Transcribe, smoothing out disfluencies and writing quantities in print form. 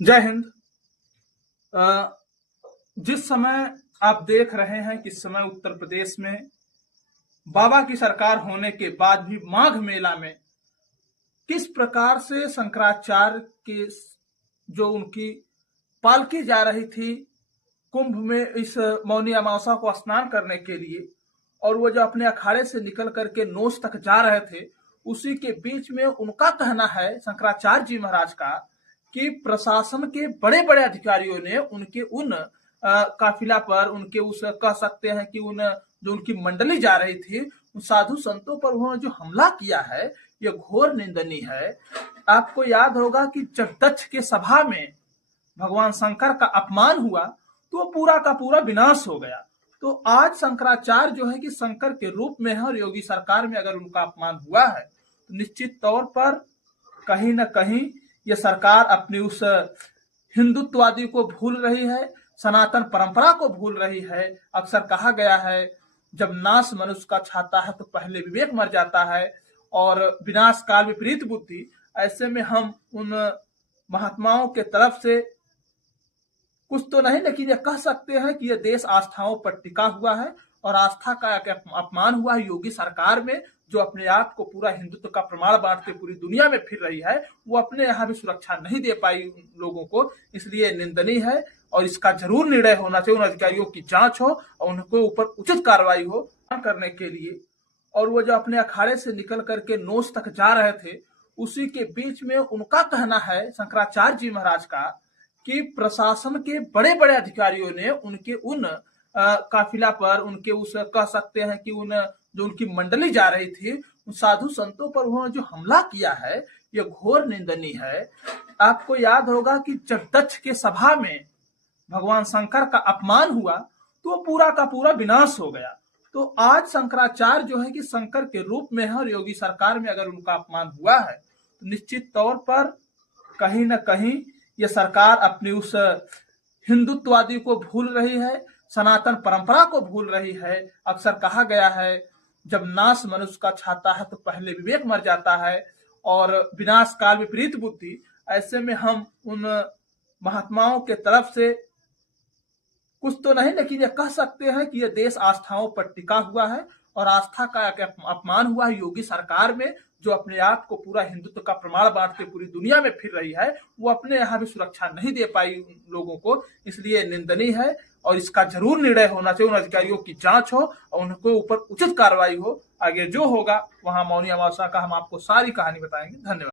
जय हिंद। अ, जिस समय आप देख रहे हैं कि इस समय उत्तर प्रदेश में बाबा की सरकार होने के बाद भी माघ मेला में किस प्रकार से शंकराचार्य के जो उनकी पालकी जा रही थी कुंभ में इस मौनी अमावस्या को स्नान करने के लिए, और वो जो अपने अखाड़े से निकल करके नोस तक जा रहे थे, उसी के बीच में उनका कहना है शंकराचार्य जी महाराज का कि प्रशासन के बड़े बड़े अधिकारियों ने उनके उन काफिला पर, उनके उस कह सकते हैं कि उन जो उनकी मंडली जा रही थी, उन साधु संतों पर उन्होंने जो हमला किया है, यह घोर निंदनीय है। आपको याद होगा कि जब दक्ष के सभा में भगवान शंकर का अपमान हुआ तो पूरा का पूरा विनाश हो गया। तो आज शंकराचार्य जो है कि शंकर के रूप में है, और योगी सरकार में अगर उनका अपमान हुआ है तो निश्चित तौर पर कहीं न कहीं ये सरकार अपनी उस हिंदुत्ववादी को भूल रही है, सनातन परंपरा को भूल रही है। अक्सर कहा गया है, जब नाश मनुष्य का छाता है तो पहले विवेक मर जाता है, और विनाश काल विपरीत बुद्धि। ऐसे में हम उन महात्माओं के तरफ से कुछ तो नहीं, लेकिन यह कह सकते हैं कि यह देश आस्थाओं पर टिका हुआ है, और आस्था का अपमान हुआ है योगी सरकार में, जो अपने आप को पूरा हिंदुत्व का प्रमाण बांटते पूरी दुनिया में फिर रही है। वो अपने यहाँ भी सुरक्षा नहीं दे पाई लोगों को, इसलिए निंदनीय है। और इसका जरूर निर्णय होना चाहिए, उन अधिकारियों की जांच हो और उनके ऊपर उचित कार्रवाई हो करने के लिए। और वो जो अपने अखाड़े से निकल करके नोस तक जा रहे थे, उसी के बीच में उनका कहना है शंकराचार्य जी महाराज का कि प्रशासन के बड़े बड़े अधिकारियों ने उनके उन काफिला पर, उनके उस कह सकते हैं कि उन जो उनकी मंडली जा रही थी, उन साधु संतों पर उन्होंने जो हमला किया है, यह घोर निंदनीय है। आपको याद होगा कि जब दक्ष के सभा में भगवान शंकर का अपमान हुआ तो पूरा का पूरा विनाश हो गया। तो आज शंकराचार्य जो है कि शंकर के रूप में है, और योगी सरकार में अगर उनका अपमान हुआ है तो निश्चित तौर पर कहीं न कहीं ये सरकार अपनी उस हिंदुत्ववादी को भूल रही है, सनातन परंपरा को भूल रही है। अक्सर कहा गया है, जब नाश मनुष्य का छाता है तो पहले विवेक मर जाता है, और विनाश काल विपरीत बुद्धि। ऐसे में हम उन महात्माओं के तरफ से कुछ तो नहीं, लेकिन यह कह सकते हैं कि यह देश आस्थाओं पर टिका हुआ है, और आस्था का अपमान हुआ है योगी सरकार में, जो अपने आप को पूरा हिंदुत्व का प्रमाण बांटते पूरी दुनिया में फिर रही है। वो अपने यहाँ भी सुरक्षा नहीं दे पाई लोगों को, इसलिए निंदनीय है। और इसका जरूर निर्णय होना चाहिए, उन अधिकारियों की जांच हो और उनके ऊपर उचित कार्रवाई हो। आगे जो होगा वहां मौनी अमावस्या का हम आपको सारी कहानी बताएंगे। धन्यवाद।